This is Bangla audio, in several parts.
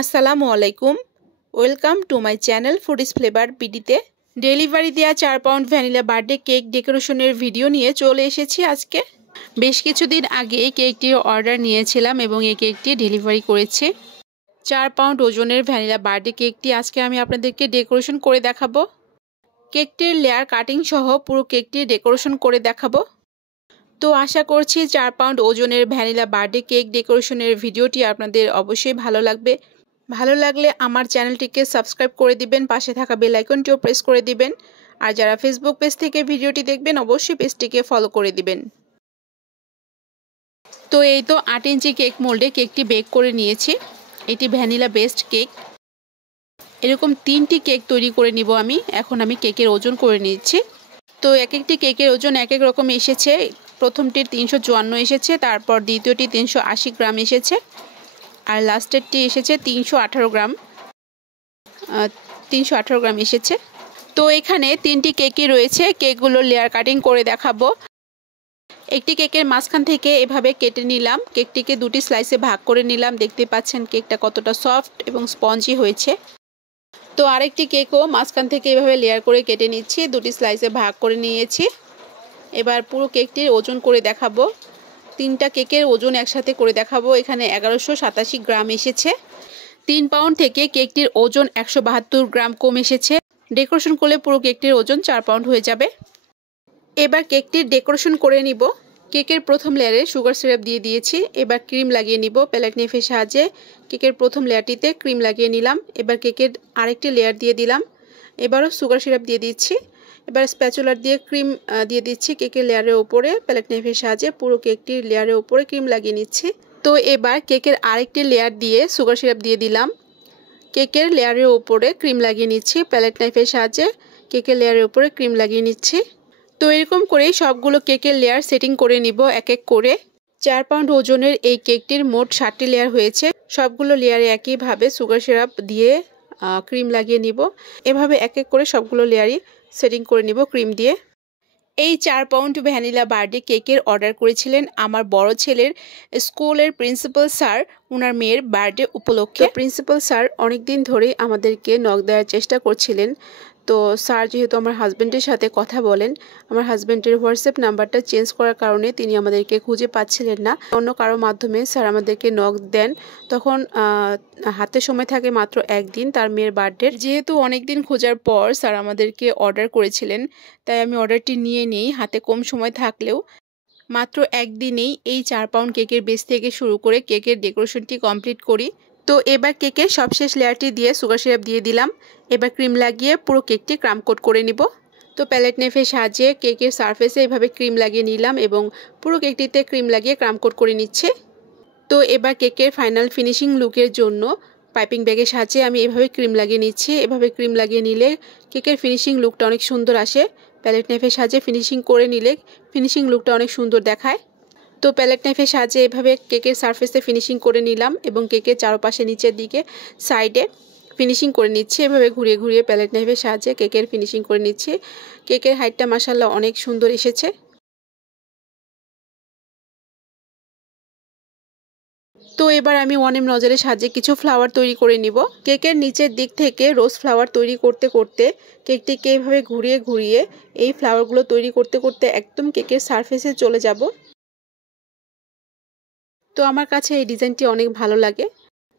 আসসালামু আলাইকুম, welcome to my channel Foodies Flavour বিডিতে ডেলিভারি দেওয়া 4 পাউন্ড ভ্যানিলা বার্থডে কেক ডেকোরেশনের ভিডিও নিয়ে চলে এসেছি আজকে। বেশ কিছুদিন আগে কেকটির অর্ডার নিয়েছিলাম এবং এই কেকটি ডেলিভারি করেছে। 4 পাউন্ড ওজনের ভ্যানিলা বার্থডে কেকটি আজকে আমি আপনাদেরকে ডেকোরেশন করে দেখাবো। কেকটির লেয়ার কাটিং সহ পুরো কেকটি ডেকোরেশন করে দেখাবো। তো আশা করছি 4 পাউন্ড ওজনের ভ্যানিলা বার্থডে কেক ডেকোরেশনের ভিডিওটি আপনাদের অবশ্যই ভালো লাগবে। ভালো লাগলে আমার চ্যানেলটিকে সাবস্ক্রাইব করে দিবেন, পাশে থাকা বেল আইকনটিও প্রেস করে দিবেন। আর যারা ফেসবুক পেজ থেকে ভিডিওটি দেখবেন অবশ্যই পেজটিকে ফলো করে দিবেন। তো এই তো 8 ইঞ্চি কেক মোল্ডে কেকটি বেক করে নিয়েছি। এটি ভ্যানিলা বেসড কেক। এরকম 3টি কেক তৈরি করে নিব আমি। এখন আমি কেকের ওজন করে নিচ্ছি। তো এক একটি কেকের ওজন এক এক রকম এসেছে। প্রথমটির 354 এসেছে, তারপর দ্বিতীয়টি 380 গ্রাম এসেছে, আর লাস্টেরটি এসেছে 318 গ্রাম। 318 গ্রাম এসেছে। তো এখানে 3টি কেকই রয়েছে। কেকগুলো লেয়ার কাটিং করে দেখাবো। একটি কেকের মাঝখান থেকে এভাবে কেটে নিলাম। কেকটিকে 2টি স্লাইসে ভাগ করে নিলাম। দেখতে পাচ্ছেন কেকটা কতটা সফট এবং স্পঞ্জি হয়েছে। তো আরেকটি কেকও মাঝখান থেকে এভাবে লেয়ার করে কেটে নিচ্ছি। 2টি স্লাইসে ভাগ করে নিয়েছি। এবার পুরো কেকটির ওজন করে দেখাবো। 3টা কেকের ওজন একসাথে করে দেখাবো। এখানে 1187 গ্রাম এসেছে। 3 পাউন্ড থেকে কেকটির ওজন 172 গ্রাম কম এসেছে। ডেকোরেশন করলে পুরো কেকটির ওজন 4 পাউন্ড হয়ে যাবে। এবার কেকটির ডেকোরেশন করে নিব। কেকের প্রথম লেয়ারে সুগার সিরাপ দিয়ে দিয়েছি। এবার ক্রিম লাগিয়ে নিব। প্যালেট নাইফের সাহায্যে কেকের প্রথম লেয়ারটিতে ক্রিম লাগিয়ে নিলাম। এবার কেকের আরেকটি লেয়ার দিয়ে দিলাম। এবারও সুগার সিরাপ দিয়ে দিচ্ছি। এবার স্প্যাচুলার দিয়ে ক্রিম দিয়ে দিচ্ছি কেকের লেয়ারের উপরে। প্যালেট নাইফের সাহায্যে পুরো কেকটির লেয়ারের উপরে ক্রিম লাগিয়ে নিচ্ছি। তো এবার কেকের আরেকটি লেয়ার দিয়ে সুগার সিরাপ দিয়ে দিলাম। কেকের লেয়ারের উপরে ক্রিম লাগিয়ে নিচ্ছি। প্যালেট নাইফের সাহায্যে কেকের লেয়ারের উপরে ক্রিম লাগিয়ে নিচ্ছি। তো এরকম করেই সবগুলো কেকের লেয়ার সেটিং করে নিব এক এক করে। 4 পাউন্ড ওজনের এই কেকটির মোট 7টি লেয়ার হয়েছে। সবগুলো লেয়ারে একইভাবে সুগার সিরাপ দিয়ে ক্রিম লাগিয়ে নিব। এভাবে এক এক করে সবগুলো লেয়ারই সেটিং করে নিব ক্রিম দিয়ে। এই 4 পাউন্ড ভ্যানিলা বার্থডে কেকের অর্ডার করেছিলেন আমার বড় ছেলের স্কুলের প্রিন্সিপাল স্যার, ওনার মেয়ের বার্থডে উপলক্ষে। প্রিন্সিপাল স্যার অনেকদিন ধরেই আমাদেরকে নক দেওয়ার চেষ্টা করছিলেন। তো স্যার যেহেতু আমার হাজব্যান্ডের সাথে কথা বলেন, আমার হাজব্যান্ডের হোয়াটসঅ্যাপ নাম্বারটা চেঞ্জ করার কারণে তিনি আমাদেরকে খুঁজে পাচ্ছিলেন না। অন্য কারো মাধ্যমে স্যার আমাদেরকে নক দেন। তখন হাতে সময় থাকে মাত্র 1 দিন তার মেয়ের বার্থডে। যেহেতু অনেক দিন খোঁজার পর স্যার আমাদেরকে অর্ডার করেছিলেন, তাই আমি অর্ডারটি নিয়ে নিই। হাতে কম সময় থাকলেও মাত্র 1 দিনেই এই 4 পাউন্ড কেকের বেস থেকে শুরু করে কেকের ডেকোরেশনটি কমপ্লিট করি। তো এবার কেকের সবশেষ লেয়ারটি দিয়ে সুগার সিরাপ দিয়ে দিলাম। এবার ক্রিম লাগিয়ে পুরো কেকটি ক্রাম কোট করে নিব। তো প্যালেট নাইফের সাহায্যে কেকের সারফেসে এভাবে ক্রিম লাগিয়ে নিলাম এবং পুরো কেকটিতে ক্রিম লাগিয়ে ক্রাম কোট করে নিচ্ছে। তো এবার কেকের ফাইনাল ফিনিশিং লুকের জন্য পাইপিং ব্যাগের সাহায্যে আমি এভাবে ক্রিম লাগিয়ে নিচ্ছি। এভাবে ক্রিম লাগিয়ে নিলে কেকের ফিনিশিং লুকটা অনেক সুন্দর আসে। প্যালেট নাইফের সাহায্যে ফিনিশিং করে নিলে ফিনিশিং লুকটা অনেক সুন্দর দেখায়। তো প্যালেট নাইফের সাহায্যে এভাবে কেকের সারফেসে ফিনিশিং করে নিলাম এবং কেকের চারপাশে নিচের দিকে সাইডে ফিনিশিং করে নিচ্ছি। এভাবে ঘুরিয়ে ঘুরিয়ে প্যালেট নাইফের সাহায্যে কেকের ফিনিশিং করে নিচ্ছি। কেকের হাইটটা মাশাআল্লাহ অনেক সুন্দর এসেছে। তো এবার আমি 1M নজলের সাহায্যে কিছু ফ্লাওয়ার তৈরি করে নিব। কেকের নিচের দিক থেকে রোজ ফ্লাওয়ার তৈরি করতে করতে কেকটিকে এইভাবে ঘুরিয়ে ঘুরিয়ে এই ফ্লাওয়ারগুলো তৈরি করতে করতে একদম কেকের সারফেসে চলে যাব। তো আমার কাছে এই ডিজাইনটি অনেক ভালো লাগে।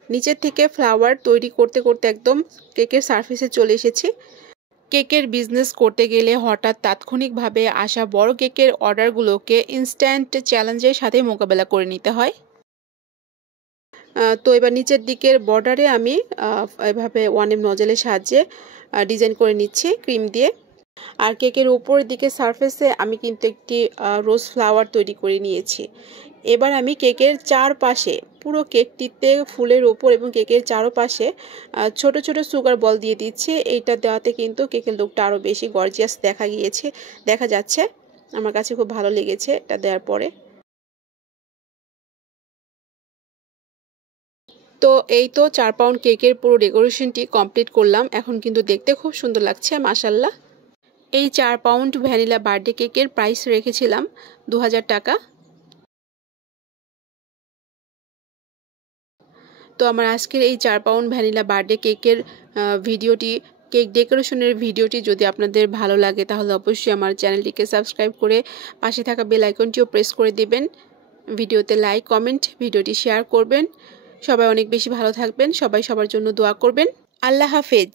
নিচের থেকে ফ্লাওয়ার তৈরি করতে করতে একদম কেকের সারফেসে চলে এসেছি। কেকের বিজনেস করতে গেলে হঠাৎ তাৎক্ষণিকভাবে আসা বড় কেকের অর্ডারগুলোকে ইনস্ট্যান্ট চ্যালেঞ্জের সাথে মোকাবেলা করে নিতে হয়। তো এবার নিচের দিকের বর্ডারে আমি এভাবে 1M নজলের সাহায্যে ডিজাইন করে নিচ্ছি ক্রিম দিয়ে। আর কেকের উপরের দিকে সারফেসে আমি কিন্তু একটি রোজ ফ্লাওয়ার তৈরি করে নিয়েছি। এবার আমি কেকের চারপাশে পুরো কেকটিতে ফুলের ওপর এবং কেকের চারপাশে ছোট ছোট সুগার বল দিয়ে দিচ্ছি। এইটা দেওয়াতে কিন্তু কেকের লুকটা আরও বেশি গর্জিয়াস দেখা যাচ্ছে। আমার কাছে খুব ভালো লেগেছে এটা দেওয়ার পরে। তো এই তো 4 পাউন্ড কেকের পুরো ডেকোরেশনটি কমপ্লিট করলাম। এখন কিন্তু দেখতে খুব সুন্দর লাগছে মাশাআল্লাহ। এই 4 পাউন্ড ভ্যানিলা বার্থডে কেকের প্রাইস রেখেছিলাম 2000 টাকা। তো আমার আজকের এই 4 পাউন্ড ভ্যানিলা বার্থডে কেকের ভিডিওটি, কেক ডেকোরেশনের ভিডিওটি যদি আপনাদের ভালো লাগে তাহলে অবশ্যই আমার চ্যানেলটিকে সাবস্ক্রাইব করে পাশে থাকা বেল আইকনটিও প্রেস করে দিবেন। ভিডিওতে লাইক, কমেন্ট, ভিডিওটি শেয়ার করবেন। সবাই অনেক বেশি ভালো থাকবেন। সবাই সবার জন্য দোয়া করবেন। আল্লাহ হাফেজ।